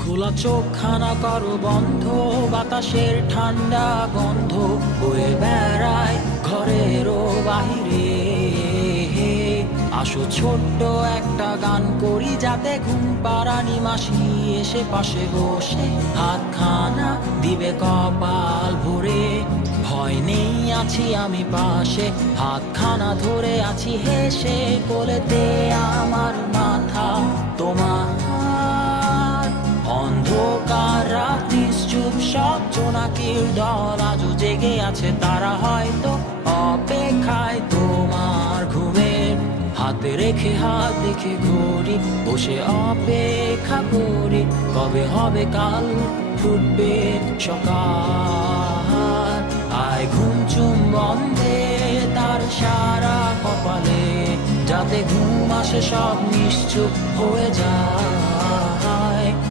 খোলা চোখখানা করো বন্ধ, বাতাসের ঠান্ডা গন্ধ বয়ে বেড়ায় ঘরেরও বাহিরে। আসো ছোট্ট একটা গান করি, যাতে ঘুম পাড়ানি মাসি এসে পাশে বসে হাতখানা দিবে কপাল ভরে। ভয় নেই, আছি আমি পাশে, হাতখানা ধরে আছি হেসে, কোলেতে আমার মাথা তোমার। অন্ধকার রাত্রি চুপ, সব জোনাকির দল আজও জেগে আছে, তারা হয়তো অপেক্ষায় তোমার ঘুমের। হাতে রেখে হাত দেখে ঘড়ি, বসে অপেক্ষা করি, কবে হবে কাল, ফুটবে সকাল। আয় ঘুম চুম বন্ধে তার সারা কপালে, যাতে ঘুম আসে সব নিশ্চুপ হয়ে যায়।